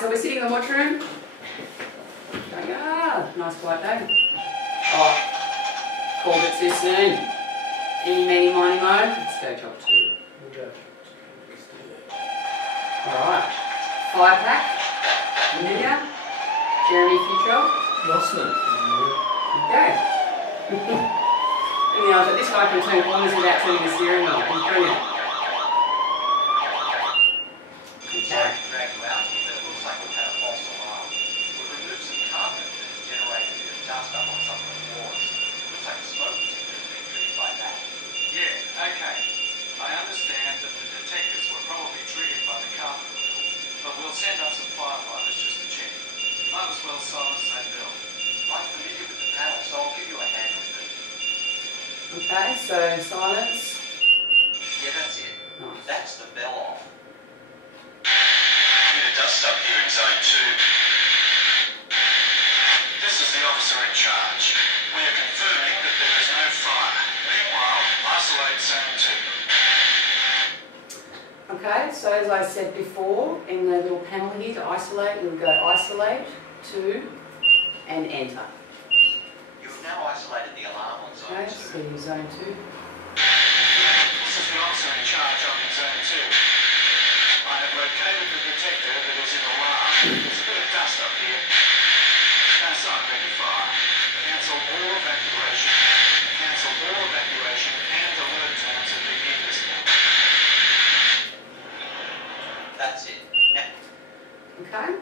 So we're sitting in the watch room. Going, nice quiet day. Oh, called it too soon. Eeny, meeny, miny, mo. Let's go job 2. We'll go. Alright. Fire pack. Amelia. Jeremy Futrell. Rossman. Okay. And I was like, this guy can turn corners without turning the steering wheel. He's brilliant. Okay. Send up some firefighters just to check. Might as well silence that bell. I'm familiar with the panel, so I'll give you a hand with it. Okay, so silence. Yeah, that's it. Nice. That's the bell off. Bit of dust up here in zone 2. This is the officer in charge. We are confirming that there is no fire. Meanwhile, isolate zone 2. Okay, so as I said before, in the little panel here to isolate, we'll go isolate, 2, and enter. You have now isolated the alarm on zone 2. Okay, so use zone 2. This is the officer in charge up in zone 2. I have located the detector that is in alarm. There's a bit of dust up here. That's not ready fire. Cancel all evacuation. Cancel all evacuation and alert times at the end of this point. That's it. Yeah. Okay,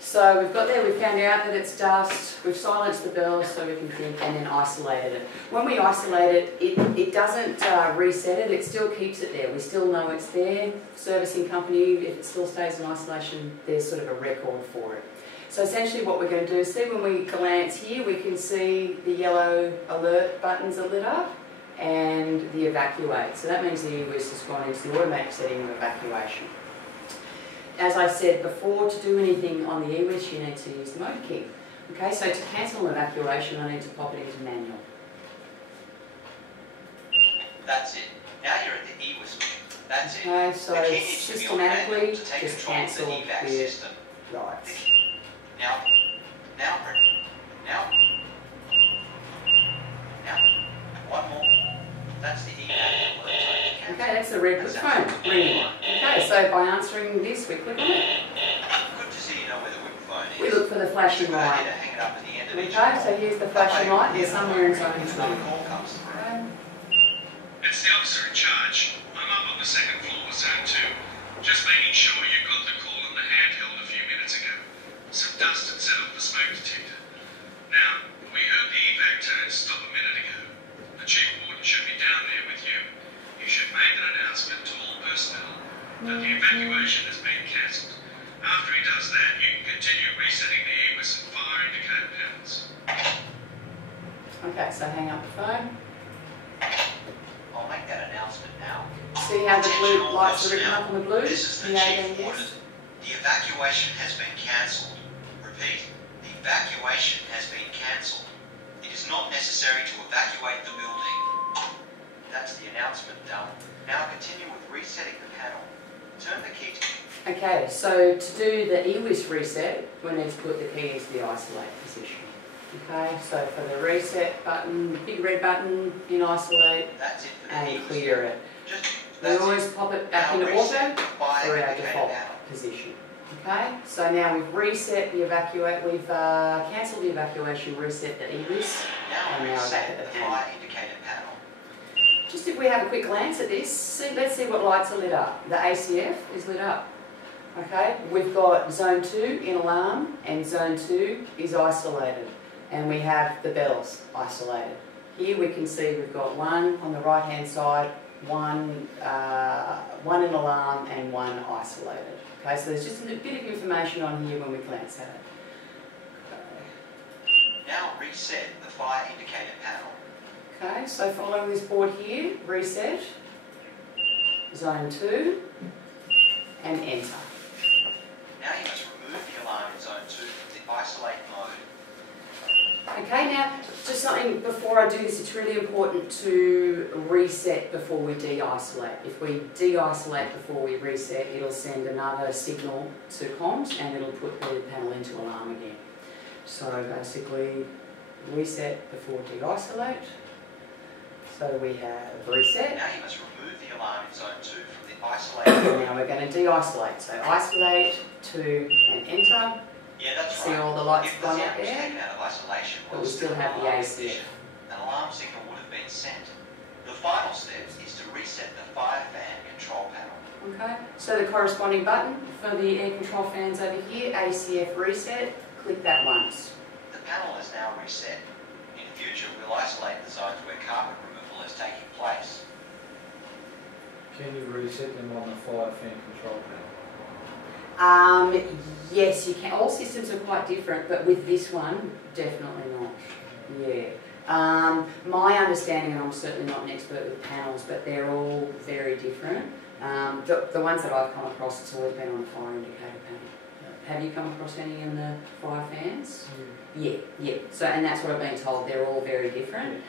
so we've got there, we've found out that it's dust, we've silenced the bell so we can think, and then isolated it. When we isolate it, it doesn't reset it, it still keeps it there. We still know it's there. Servicing company, if it still stays in isolation, there's sort of a record for it. So essentially what we're going to do is see when we glance here, we can see the yellow alert buttons are lit up and the evacuate. So that means the EWIS has gone into the automatic setting of evacuation. As I said before, to do anything on the EWIS, you need to use the motor key. Okay, so to cancel an evacuation, I need to pop it into manual. That's it. Now you're at the EWIS. That's it. Okay, so the key needs to be on manual systematically to take just control of the cancel evac the system. lights. Now. One more. That's the evac alert. Okay, that's the red phone ringing. Okay, so by answering this, we click on it. Good to see you know where the whip phone is. We look for the flashing Go ahead light. and hang it up at the end of each Okay, call. so here's the flashing light. There's somewhere in zone 2. It's when a call comes through. Okay. It's the officer in charge. I'm up on the second floor, zone 2. Just making sure you got the call on the handheld a few minutes ago. Some dust had set off the smoke detector. Now, we heard the evac turn stop a minute ago. The chief warden should be down there with you. You should make an announcement to all personnel that the evacuation has been cancelled. After he does that, you can continue resetting the EWIS and fire indicator panels. Okay, so hang up the phone. I'll make that announcement now. See how the blue lights are written up on the blue? This is the chief warden. The evacuation has been cancelled. Repeat, the evacuation has been cancelled. It is not necessary to evacuate the building. That's the announcement done. Now continue with resetting the panel. Turn the key to... Okay, so to do the EWIS reset, we need to put the key into the isolate position. Okay, so for the reset button, the big red button in isolate, That's it for the and EWIS. clear it. We That's always it. pop it back Now into auto reset the fire for our indicator default panel. position. Okay, so now we've reset the evacuate, we've cancelled the evacuation, reset the EWIS, Now and now we're back reset at the the panel. fire indicator panel. Just if we have a quick glance at this, let's see what lights are lit up. The ACF is lit up. Okay, we've got zone 2 in alarm and zone 2 is isolated, and we have the bells isolated. Here we can see we've got one on the right hand side, one in alarm and one isolated. Okay, so there's just a bit of information on here when we glance at it. Now reset the fire indicator panel. Okay, so following this board here, reset, zone 2, and enter. Now you must remove the alarm in zone 2 from the isolate mode. Okay, now Just something before I do this, it's really important to reset before we de-isolate. If we de-isolate before we reset, it'll send another signal to comms and it'll put the panel into alarm again. So basically, reset before de-isolate. So we have reset. Now you must remove the alarm in zone 2 from the isolated. Now we're going to de-isolate. So isolate, 2 and enter. Yeah, that's See right. all the lights If the gone zone out was there? taken out of isolation, But while we still in have the alarm ACF. condition, an alarm signal would have been sent. The final step is to reset the fire fan control panel. Okay, so the corresponding button for the air control fans over here, ACF reset, click that once. The panel is now reset. In future, we'll isolate the zones where carpet removal is taking place. Can you reset them on the fire fan control panel? Yes, you can. All systems are quite different, but with this one, definitely not. Yeah. My understanding, and I'm certainly not an expert with panels, but they're all very different. The ones that I've come across, it's always been on the fire indicator panel. Have you come across any in the fire fans? Yeah. So, and that's what I've been told. They're all very different.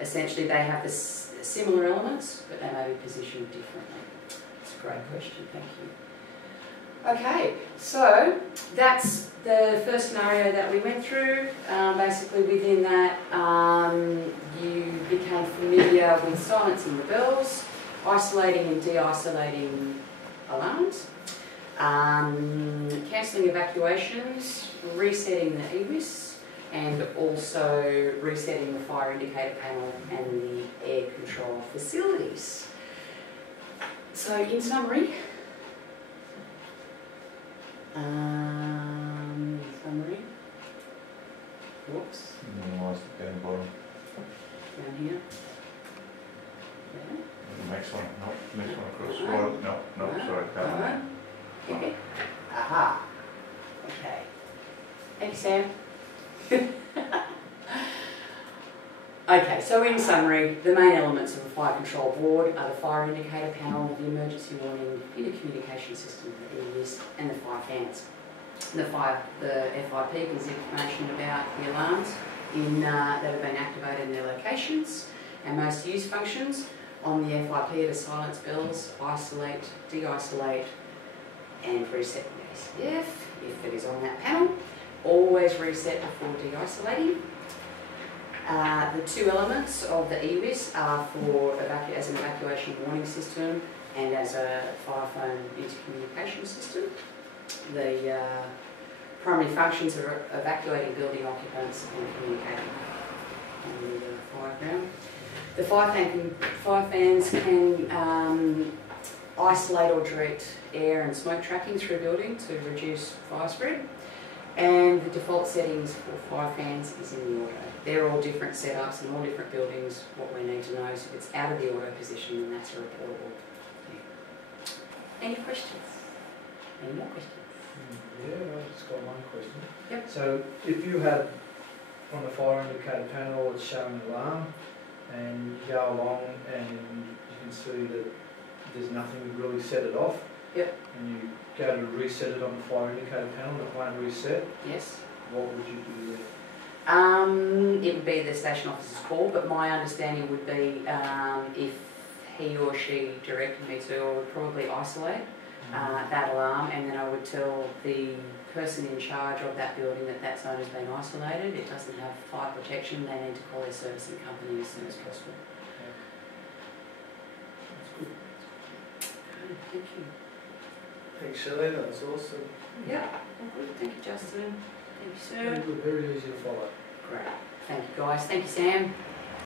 Essentially, they have the similar elements, but they may be positioned differently. It's a great question. Thank you. Okay, so that's the first scenario that we went through. Basically within that, you became familiar with silencing the bells, isolating and de-isolating alarms, cancelling evacuations, resetting the EWIS, and also resetting the fire indicator panel and the air control facilities. So in summary, whoops, Minimise the down bottom. down here. Yeah. The next one, no, next one across. Right, no, sorry, that one. Okay. Aha. Okay. Thank you, Sam. Okay, so in summary, the main elements of a fire control board are the fire indicator panel, the emergency warning, intercommunication system, the EWIS, and the fire fans. The FIP gives information about the alarms that have been activated in their locations, and most used functions on the FIP are to silence bells, isolate, de-isolate, and reset the ACF if it is on that panel. Always reset before de-isolating. The two elements of the EWIS are for as an evacuation warning system and as a fire phone intercommunication system. The primary functions are evacuating building occupants and communicating on the fire ground. The fire fans can isolate or direct air and smoke tracking through a building to reduce fire spread. And the default settings for fire fans is in the auto. They're all different setups in all different buildings. What we need to know is if it's out of the auto position, then that's a reportable thing. Any questions? Any more questions? Yeah, I've just got one question. Yep. So if you had on the fire indicator panel it's showing alarm and you go along and you can see that there's nothing to really set it off. Yep. And you go to reset it on the fire indicator panel, it won't reset. Yes. What would you do there? It would be the station officer's call, but my understanding would be if he or she directed me to, I would probably isolate that alarm, and then I would tell the person in charge of that building that that zone has been isolated, it doesn't have fire protection, they need to call their servicing company as soon as possible. That's good. Thank you. Thanks, Shelley, that was awesome. Yeah, good. Thank you, Justin. Thank you, Very sir. good, very easy to follow. Great. Thank you, guys. Thank you, Sam.